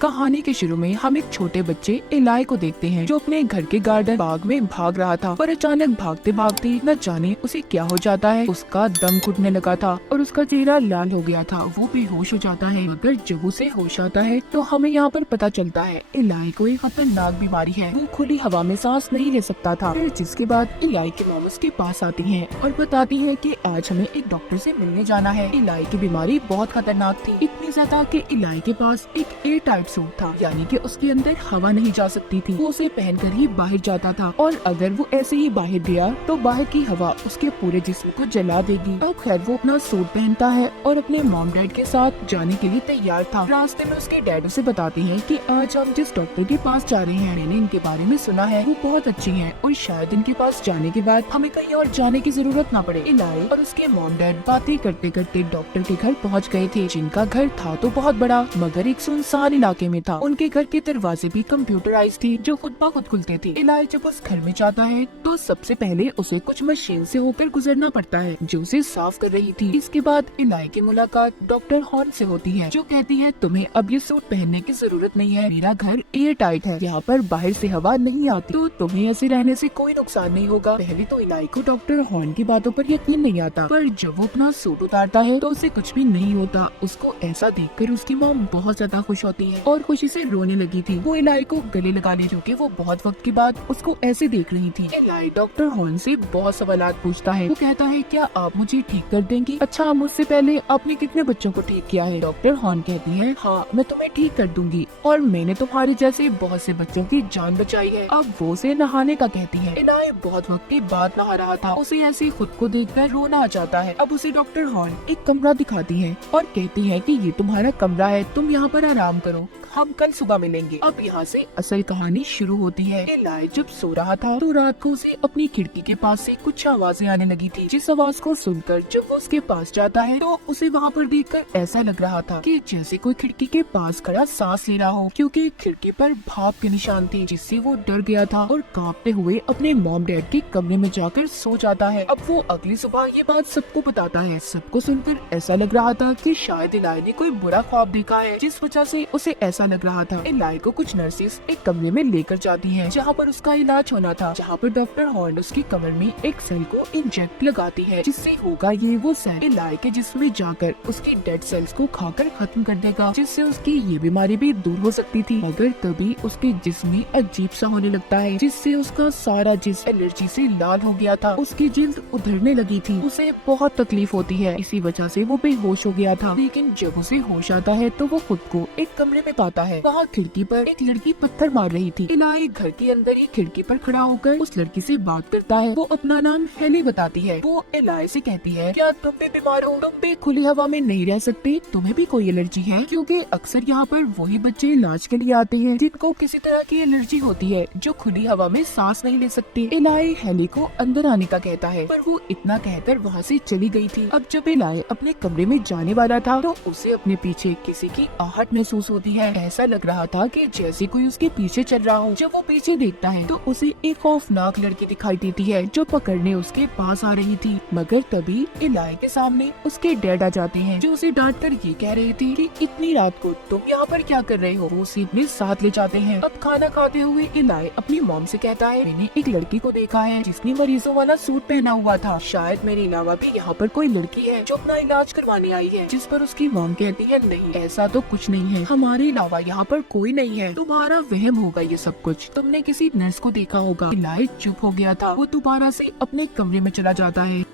कहानी के शुरू में हम एक छोटे बच्चे इलाई को देखते हैं जो अपने घर के गार्डन बाग में भाग रहा था, पर अचानक भागते भागते न जाने उसे क्या हो जाता है। उसका दम घुटने लगा था और उसका चेहरा लाल हो गया था। वो बेहोश हो जाता है। मगर जब उसे होश आता है तो हमें यहाँ पर पता चलता है इलाई को एक खतरनाक बीमारी है। वो खुली हवा में सांस नहीं ले सकता था। फिर जिसके बाद इलाई की मॉम उसके पास आती है और बताती है कि आज हमें एक डॉक्टर से मिलने जाना है। इलाई की बीमारी बहुत खतरनाक थी, इतनी ज्यादा कि इलाई के पास एक एयर टाइट सूट था, यानी कि उसके अंदर हवा नहीं जा सकती थी। वो उसे पहनकर ही बाहर जाता था और अगर वो ऐसे ही बाहर गया तो बाहर की हवा उसके पूरे जिस्म को जला देगी। अब खैर वो अपना सूट पहनता है और अपने मॉम डैड के साथ जाने के लिए तैयार था। रास्ते में उसके डैड उसे बताती है कि आज हम जिस डॉक्टर के पास जा रहे हैं, मैंने इनके बारे में सुना है, वो बहुत अच्छी हैं और शायद इनके पास जाने के बाद हमें कहीं और जाने की जरूरत न पड़े। इलाई और उसके मॉम डैड बातें करते करते डॉक्टर के घर पहुँच गए थे, जिनका घर था तो बहुत बड़ा मगर एक सुनसान इलाके में था। उनके घर के दरवाजे भी कंप्यूटराइज थी जो खुद ब खुद खुलते थे। इलाई जब उस घर में जाता है तो सबसे पहले उसे कुछ मशीन से होकर गुजरना पड़ता है जो उसे साफ कर रही थी। इसके बाद इलाई की मुलाकात डॉक्टर हॉर्न से होती है जो कहती है तुम्हें अब ये सूट पहनने की जरूरत नहीं है, मेरा घर एयर टाइट है, यहाँ पर बाहर से हवा नहीं आती, तो तुम्हें ऐसे रहने से कोई नुकसान नहीं होगा। पहले तो इलाई को डॉक्टर हॉर्न की बातों पर यकीन नहीं आता, पर जब वो अपना सूट उतारता है तो उसे कुछ भी नहीं होता। उसको ऐसा देखकर उसकी मॉम बहुत ज्यादा खुश होती है और खुशी से रोने लगी थी। वो इलाई को गले लगा ले, जो कि वो बहुत वक्त के बाद उसको ऐसे देख रही थी। इलाई डॉक्टर हॉर्न से बहुत सवालात पूछता है। वो कहता है क्या आप मुझे ठीक कर देंगी? अच्छा, मुझसे पहले आपने कितने बच्चों को ठीक किया है? डॉक्टर हॉर्न कहती है हाँ, मैं तुम्हें ठीक कर दूंगी और मैंने तुम्हारे जैसे बहुत से बच्चों की जान बचाई है। अब वो उसे नहाने का कहती है। इलाई बहुत वक्त के बाद नहा रहा था, उसे ऐसे खुद को देखकर रोना आ जाता है। अब उसे डॉक्टर हॉर्न एक कमरा दिखाती है और कहती है कि ये तुम्हारा कमरा है, तुम यहाँ पर आराम करो, हम कल सुबह मिलेंगे। अब यहाँ से असल कहानी शुरू होती है। इलाई जब सो रहा था तो रात को उसे अपनी खिड़की के पास से कुछ आवाजें आने लगी थी, जिस आवाज को सुनकर जब वो उसके पास जाता है तो उसे वहाँ पर देखकर ऐसा लग रहा था कि जैसे कोई खिड़की के पास खड़ा सांस ले रहा हो, क्योंकि खिड़की पर भाप के निशान थे, जिससे वो डर गया था और कांपते हुए अपने मॉम डैड के कमरे में जाकर सो जाता है। अब वो अगली सुबह ये बात सबको बताता है। सबको सुनकर ऐसा लग रहा था कि शायद इलाई ने कोई बुरा ख्वाब देखा है, जिस वजह से उसे ऐसा लग रहा था। इलाई को कुछ नर्सेस एक कमरे में लेकर जाती हैं, जहाँ पर उसका इलाज होना था, जहाँ पर डॉक्टर हॉर्न उसकी कमर में एक सेल को इंजेक्ट लगाती है, जिससे होगा ये वो सेल इलाई के जिस्म में जाकर उसकी डेड सेल्स को खाकर खत्म कर देगा, जिससे उसकी ये बीमारी भी दूर हो सकती थी। मगर तभी उसके जिस्म में अजीब सा होने लगता है, जिससे उसका सारा जिस्म एलर्जी से लाल हो गया था। उसकी जिल्द उधरने लगी थी, उसे बहुत तकलीफ होती है, इसी वजह से वो बेहोश हो गया था। लेकिन जब उसे होश आता है तो वो खुद को एक कमरे में पाता है। वहाँ खिड़की पर एक लड़की पत्थर मार रही थी। इलाई घर के अंदर ही खिड़की पर खड़ा होकर उस लड़की से बात करता है। वो अपना नाम हेली बताती है। वो इलाई से कहती है क्या तुम भी बीमार हो? तुम भी खुली हवा में नहीं रह सकते? तुम्हें भी कोई एलर्जी है? क्योंकि अक्सर यहाँ पर वही बच्चे इलाज के लिए आते हैं जिनको किसी तरह की एलर्जी होती है, जो खुली हवा में सांस नहीं ले सकते। इलाई हेली को अंदर आने का कहता है, पर वो इतना कहकर वहाँ से चली गई थी। अब जब इलाई अपने कमरे में जाने वाला था तो उसे अपने पीछे किसी की आहट महसूस होती है। ऐसा लग रहा था कि जैसे कोई उसके पीछे चल रहा हो। जब वो पीछे देखता है तो उसे एक खौफनाक लड़की दिखाई देती है जो पकड़ने उसके पास आ रही थी। मगर तभी इलाई के सामने उसके डैड आ जाते हैं, जो उसे डांट कर ये कह रहे थे कि इतनी रात को तुम यहाँ पर क्या कर रहे हो? वो उसे अपने साथ ले जाते हैं। अब खाना खाते हुए इलाई अपनी मॉम से कहता है मैंने एक लड़की को देखा है जिसने मरीजों वाला सूट पहना हुआ था, शायद मेरे अलावा भी यहाँ पर कोई लड़की है जो अपना इलाज करवाने आई है। जिस पर उसकी मॉम कहती है नहीं, ऐसा तो कुछ नहीं है, हमारे अलावा यहाँ पर कोई नहीं है, तुम्हारा वहम होगा ये सब कुछ, तुमने किसी नर्स को देखा होगा। इलाई चुप हो गया था। वो दोबारा से अपने कमरे में चला जाता है।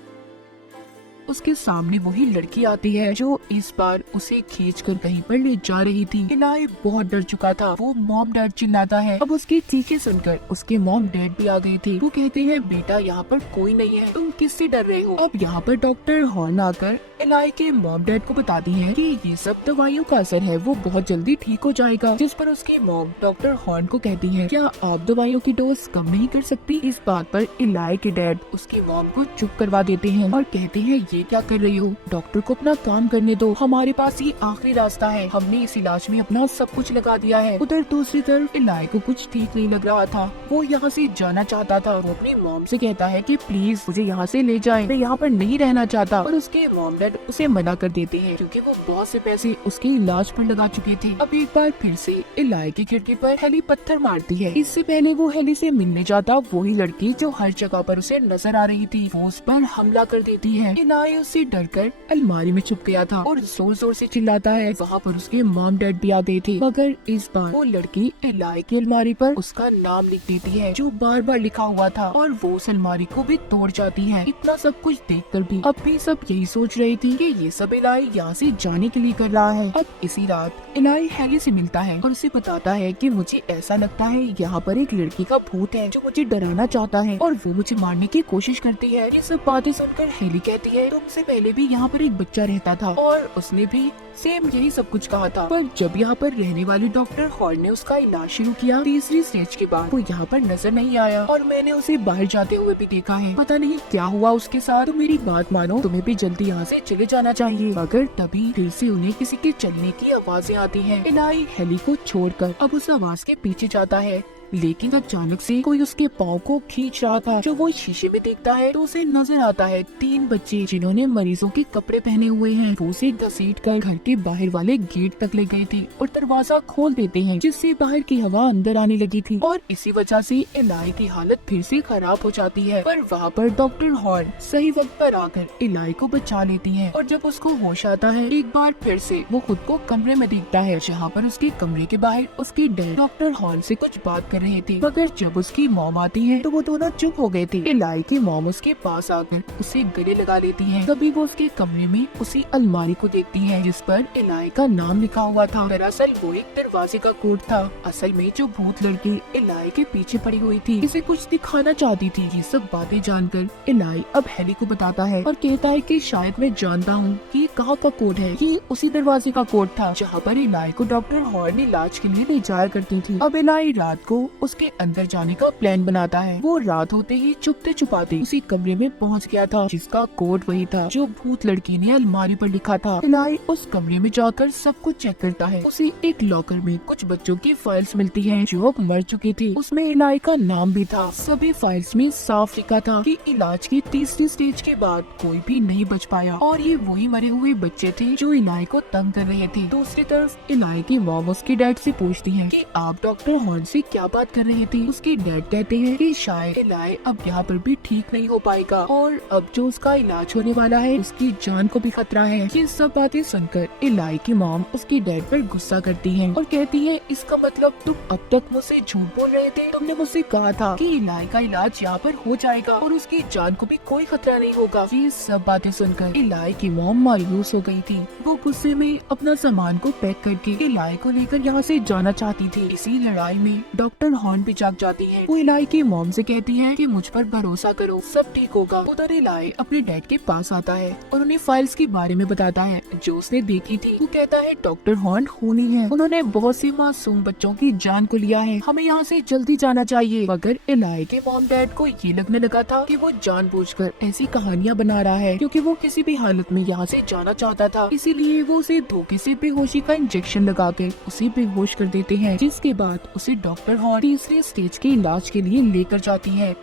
उसके सामने वही लड़की आती है जो इस बार उसे खींचकर कहीं पर ले जा रही थी। इलाई बहुत डर चुका था। वो मॉम डैड चिल्लाता है। अब उसकी चीखें सुनकर उसके मॉम डैड भी आ गए थे। वो कहते हैं बेटा यहाँ पर कोई नहीं है, तुम किससे डर रहे हो? अब यहाँ पर डॉक्टर हॉर्न आकर इलाई के मॉम डैड को बताती है कि ये सब दवाइयों का असर है, वो बहुत जल्दी ठीक हो जाएगा। जिस पर उसकी मॉम डॉक्टर हॉर्न को कहती है क्या आप दवाइयों की डोज कम नहीं कर सकती? इस बात पर इलाई के डैड उसकी मॉम को चुप करवा देते हैं और कहते हैं ये क्या कर रही हो? डॉक्टर को अपना काम करने दो, हमारे पास ये आखिरी रास्ता है, हमने इस इलाज में अपना सब कुछ लगा दिया है। उधर दूसरी तरफ इलाई को कुछ ठीक नहीं लग रहा था, वो यहाँ से जाना चाहता था। वो अपनी मॉम से कहता है कि प्लीज मुझे यहाँ से ले जाएं, मैं यहाँ पर नहीं रहना चाहता। और उसके मॉम डैड उसे मना कर देते हैं क्योंकि वो बहुत से पैसे उसके इलाज पर लगा चुके थे। अब एक बार फिर से इलाई की खिड़की पर हेली पत्थर मारती है। इससे पहले वो हेली से मिलने जाता वही लड़की जो हर जगह पर उसे नजर आ रही थी, वो उस पर हमला कर देती है। इलाई उससे डरकर अलमारी में छुप गया था और जोर जोर से चिल्लाता है। वहाँ पर उसके मॉम डैड भी आ गए थे, मगर इस बार वो लड़की इलाई की अलमारी पर उसका नाम लिख देती है जो बार बार लिखा हुआ था, और वो उस अलमारी को भी तोड़ जाती है। इतना सब कुछ देखकर भी अब भी सब यही सोच रही थी कि ये सब इलाई यहाँ से जाने के लिए कर रहा है। अब इसी रात इलाई हेली से मिलता है और उसे बताता है कि मुझे ऐसा लगता है यहाँ पर एक लड़की का भूत है जो मुझे डराना चाहता है और वो मुझे मारने की कोशिश करती है। ये सब बातें सुनकर हेली कहती है तुमसे पहले भी यहाँ पर एक बच्चा रहता था और उसने भी सेम यही सब कुछ कहा था, पर जब यहाँ पर रहने वाले डॉक्टर हॉर्न ने उसका इलाज शुरू किया तीसरी स्टेज के बाद वो यहाँ पर नजर नहीं आया और मैंने उसे बाहर जाते हुए भी देखा है। पता नहीं क्या हुआ उसके साथ। तो मेरी बात मानो, तुम्हें भी जल्दी यहाँ से चले जाना चाहिए। मगर तभी फिर से उन्हें किसी के चलने की आवाजें आती हैं। इलाई हेली को छोड़कर अब उस आवाज के पीछे जाता है, लेकिन अचानक से कोई उसके पाँव को खींच रहा था। जो वो शीशे में देखता है तो उसे नजर आता है 3 बच्चे जिन्होंने मरीजों के कपड़े पहने हुए हैं। वो उसे घसीट कर घर के बाहर वाले गेट तक ले गए थे और दरवाजा खोल देते हैं, जिससे बाहर की हवा अंदर आने लगी थी और इसी वजह से इलाई की हालत फिर से खराब हो जाती है। पर वहाँ पर डॉक्टर हॉर्न सही वक्त पर आकर इलाई को बचा लेती है और जब उसको होश आता है एक बार फिर से वो खुद को कमरे में देखता है, जहाँ पर उसके कमरे के बाहर उसकी डैड डॉक्टर हॉर्न से कुछ बात रहे थे। मगर जब उसकी मॉम आती है तो वो दोनों चुप हो गए थे। इलाई की मॉम उसके पास आकर उसे गले लगा लेती है। तभी वो उसके कमरे में उसी अलमारी को देखती है जिस पर इलाई का नाम लिखा हुआ था। दरअसल वो एक दरवाजे का कोड था। असल में जो भूत लड़की इलाई के पीछे पड़ी हुई थी इसे कुछ दिखाना चाहती थी। ये सब बातें जानकर इलाई अब हेली को बताता है और कहता है कि शायद मैं जानता हूँ कि ये कहाँ का कोड है। ये उसी दरवाजे का कोड था जहाँ पर इलाई को डॉक्टर हॉर्न इलाज के लिए ले जाया करती थी। अब इलाई रात को उसके अंदर जाने का प्लान बनाता है। वो रात होते ही छुपते छुपाते उसी कमरे में पहुंच गया था जिसका कोड वही था जो भूत लड़की ने अलमारी पर लिखा था। इलाई उस कमरे में जाकर सब कुछ चेक करता है। उसे एक लॉकर में कुछ बच्चों की फाइल्स मिलती हैं जो अब मर चुकी थी। उसमें इलाई का नाम भी था। सभी फाइल्स में साफ लिखा था कि इलाज की तीसरी स्टेज के बाद कोई भी नहीं बच पाया और ये वही मरे हुए बच्चे थे जो इलाई को तंग कर रहे थे। दूसरी तरफ इलाई की मॉम उसके डैड से पूछती है कि आप डॉक्टर हॉर्न से क्या बात कर रहे थे। उसके डैड कहते हैं कि शायद इलाई अब यहाँ पर भी ठीक नहीं हो पाएगा और अब जो उसका इलाज होने वाला है उसकी जान को भी खतरा है। ये सब बातें सुनकर इलाई की मॉम उसके डैड पर गुस्सा करती है और कहती है इसका मतलब तुम अब तक मुझसे झूठ बोल रहे थे। तुमने मुझसे कहा था कि इलाई का इलाज यहाँ पर हो जाएगा और उसकी जान को भी कोई खतरा नहीं होगा। ये सब बातें सुनकर इलाई की मॉम मायूस हो गई थी। वो गुस्से में अपना सामान को पैक करके इलाई को लेकर यहाँ से जाना चाहती थी। इसी लड़ाई में डॉक्टर हॉर्न भी जाग जाती है। वो इलाई की मॉम से कहती है कि मुझ पर भरोसा करो, सब ठीक होगा। उधर इलाई अपने डैड के पास आता है और उन्हें फाइल्स के बारे में बताता है जो उसने देखी थी। वो कहता है डॉक्टर हॉर्न खूनी है, उन्होंने बहुत सी मासूम बच्चों की जान को लिया है, हमें यहाँ से जल्दी जाना चाहिए। मगर इलाई के मॉम डैड को ये लगने लगा था कि वो जानबूझकर ऐसी कहानियाँ बना रहा है क्योंकि वो किसी भी हालत में यहाँ से जाना चाहता था। इसीलिए वो उसे धोखे से बेहोशी का इंजेक्शन लगाकर उसे बेहोश कर देते हैं, जिसके बाद उसे डॉक्टर हॉर्न तीसरे स्टेज के इलाज के लिए लेकर जाती है।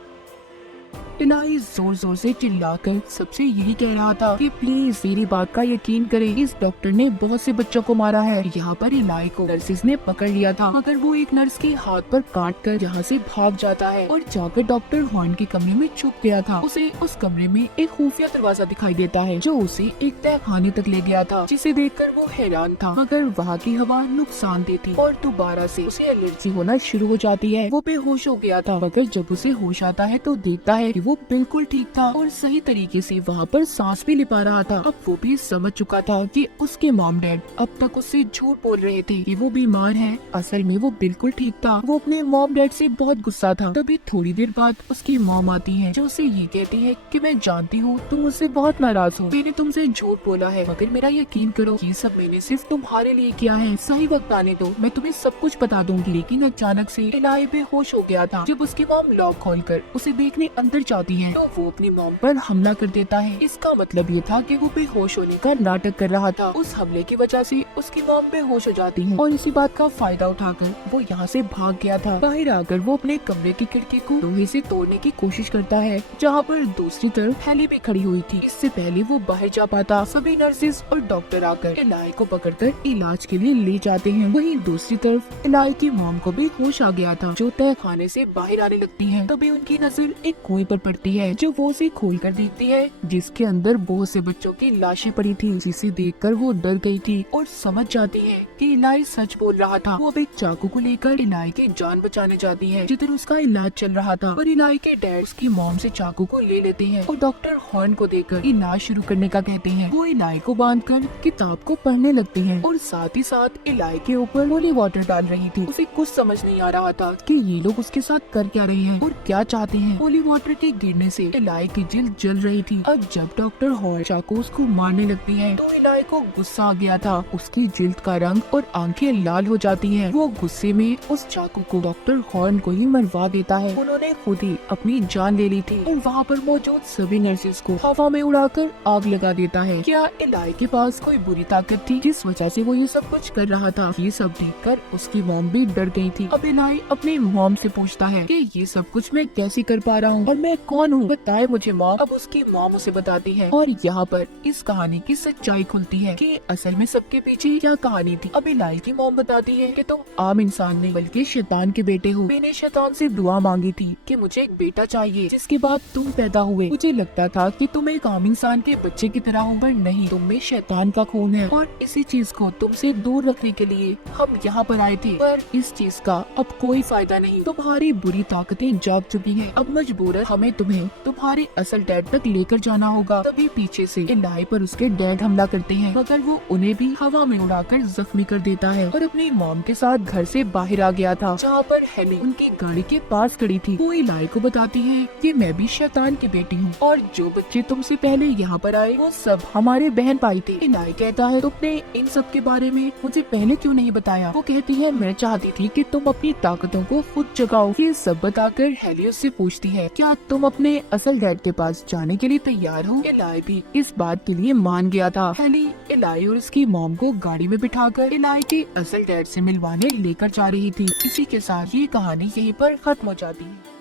इलाई जोर जोर से चिल्लाकर सबसे यही कह रहा था कि प्लीज मेरी बात का यकीन करें, इस डॉक्टर ने बहुत से बच्चों को मारा है। यहाँ पर इलाई को नर्सिस ने पकड़ लिया था, मगर वो एक नर्स के हाथ पर काट कर यहाँ से भाग जाता है और जाकर डॉक्टर हॉर्न के कमरे में छुप गया था। उसे उस कमरे में एक खुफिया दरवाजा दिखाई देता है जो उसे एक तहखाने तक ले गया था, जिसे देखकर वो हैरान था। मगर वहाँ की हवा नुकसानदेह थी और दोबारा से उसे एलर्जी होना शुरू हो जाती है। वो बेहोश हो गया था, मगर जब उसे होश आता है तो देखता है वो बिल्कुल ठीक था और सही तरीके से वहाँ पर सांस भी ले पा रहा था। अब वो भी समझ चुका था कि उसके मॉम डैड अब तक उससे झूठ बोल रहे थे कि वो बीमार है। असल में वो बिल्कुल ठीक था। वो अपने मॉम डैड से बहुत गुस्सा था। तभी थोड़ी देर बाद उसकी मॉम आती है जो उसे ये कहती है कि मैं जानती हूँ तुम मुझसे बहुत नाराज हो, मैंने तुमसे झूठ बोला है, मगर मेरा यकीन करो ये सब मैंने सिर्फ तुम्हारे लिए किया है। सही वक्त आने दो, मैं तुम्हें सब कुछ बता दूंगी। लेकिन अचानक से इलाई बेहोश हो गया था। जब उसकी मॉम लॉक खोलकर उसे देखने अंदर जाती है तो वो अपनी मॉम पर हमला कर देता है। इसका मतलब ये था कि वो बेहोश होने का नाटक कर रहा था। उस हमले की वजह से उसकी मॉम बेहोश हो जाती है और इसी बात का फायदा उठाकर वो यहाँ से भाग गया था। बाहर आकर वो अपने कमरे की खिड़की को लोहे से तोड़ने की कोशिश करता है, जहाँ पर दूसरी तरफ हेली भी खड़ी हुई थी। इससे पहले वो बाहर जा पाता, सभी नर्सेज और डॉक्टर आकर इलाई को पकड़कर इलाज के लिए ले जाते हैं। वहीं दूसरी तरफ इलाई की मॉम को भी होश आ गया था, जो तय खाने से बाहर आने लगती है। तभी उनकी नजर एक कुएं पर पड़ती है, जो वो उसे खोल कर देखती है, जिसके अंदर बहुत से बच्चों की लाशें पड़ी थी, जिसे देखकर वो डर गई थी और समझ जाती है कि इलाई सच बोल रहा था। वो अब एक चाकू को लेकर इलाई की जान बचाने जाती है, जिधर उसका इलाज चल रहा था। पर इलाई के डैड उसकी मॉम से चाकू को ले लेते हैं और डॉक्टर हॉर्न को देकर इलाज शुरू करने का कहते हैं। वो इलाई को बांधकर किताब को पढ़ने लगती है और साथ ही साथ इलाई के ऊपर होली वाटर डाल रही थी। उसे कुछ समझ नहीं आ रहा था कि ये लोग उसके साथ कर क्या रहे हैं और क्या चाहते हैं। होली वाटर के गिरने से इलाई की जिल्द जल रही थी। अब जब डॉक्टर हॉर्न चाकू उसको मारने लगती है तो इलाई को गुस्सा आ गया था। उसकी जिल्द का रंग और आंखें लाल हो जाती हैं। वो गुस्से में उस चाकू को डॉक्टर हॉर्न को ही मरवा देता है। उन्होंने खुद ही अपनी जान ले ली थी और वहाँ पर मौजूद सभी नर्सेज को हवा में उड़ाकर आग लगा देता है। क्या इलाई के पास कोई बुरी ताकत थी जिस वजह से वो ये सब कुछ कर रहा था? ये सब देखकर उसकी मॉम भी डर गई थी। अब इलाई अपनी मॉम से पूछता है कि ये सब कुछ मैं कैसे कर पा रहा हूँ और मैं कौन हूँ, बताए मुझे मॉम। अब उसकी मॉम उसे बताती है और यहाँ पर इस कहानी की सच्चाई खुलती है कि असल में सबके पीछे क्या कहानी थी। अब इलाई की मॉम बताती है कि तुम आम इंसान नहीं बल्कि शैतान के बेटे हो। मैंने शैतान से दुआ मांगी थी कि मुझे एक बेटा चाहिए, जिसके बाद तुम पैदा हुए। मुझे लगता था कि तुम एक आम इंसान के बच्चे की तरह हो, पर नहीं, तुम में शैतान का खून है और इसी चीज को तुमसे दूर रखने के लिए हम यहाँ पर आए थे। पर इस चीज का अब कोई फायदा नहीं, तुम्हारी बुरी ताकतें जाग चुकी हैं। अब मजबूरन हमें तुम्हें तुम्हारे असल डैड तक लेकर जाना होगा। तभी पीछे से इलाई पर उसके डैड हमला करते हैं, मगर वो उन्हें भी हवा में उड़ाकर जख्मी कर देता है और अपनी मॉम के साथ घर से बाहर आ गया था, जहाँ पर हेली उनकी गाड़ी के पास खड़ी थी। वो इलाई को बताती है कि मैं भी शैतान की बेटी हूँ और जो बच्चे तुमसे पहले यहाँ पर आए वो सब हमारे बहन भाई थे। इलाई कहता है तुमने इन सब के बारे में मुझे पहले क्यों नहीं बताया? वो कहती है मैं चाहती थी कि तुम अपनी ताकतों को खुद जगाओ। ये सब बताकर हेली उससे पूछती है क्या तुम अपने असल डैड के पास जाने के लिए तैयार हो? इलाई भी इस बात के लिए मान गया था। हेली इलाई और उसकी मॉम को गाड़ी में बिठाकर इलाई के असल डैड से मिलवाने लेकर जा रही थी। इसी के साथ ये कहानी यहीं पर खत्म हो जाती है।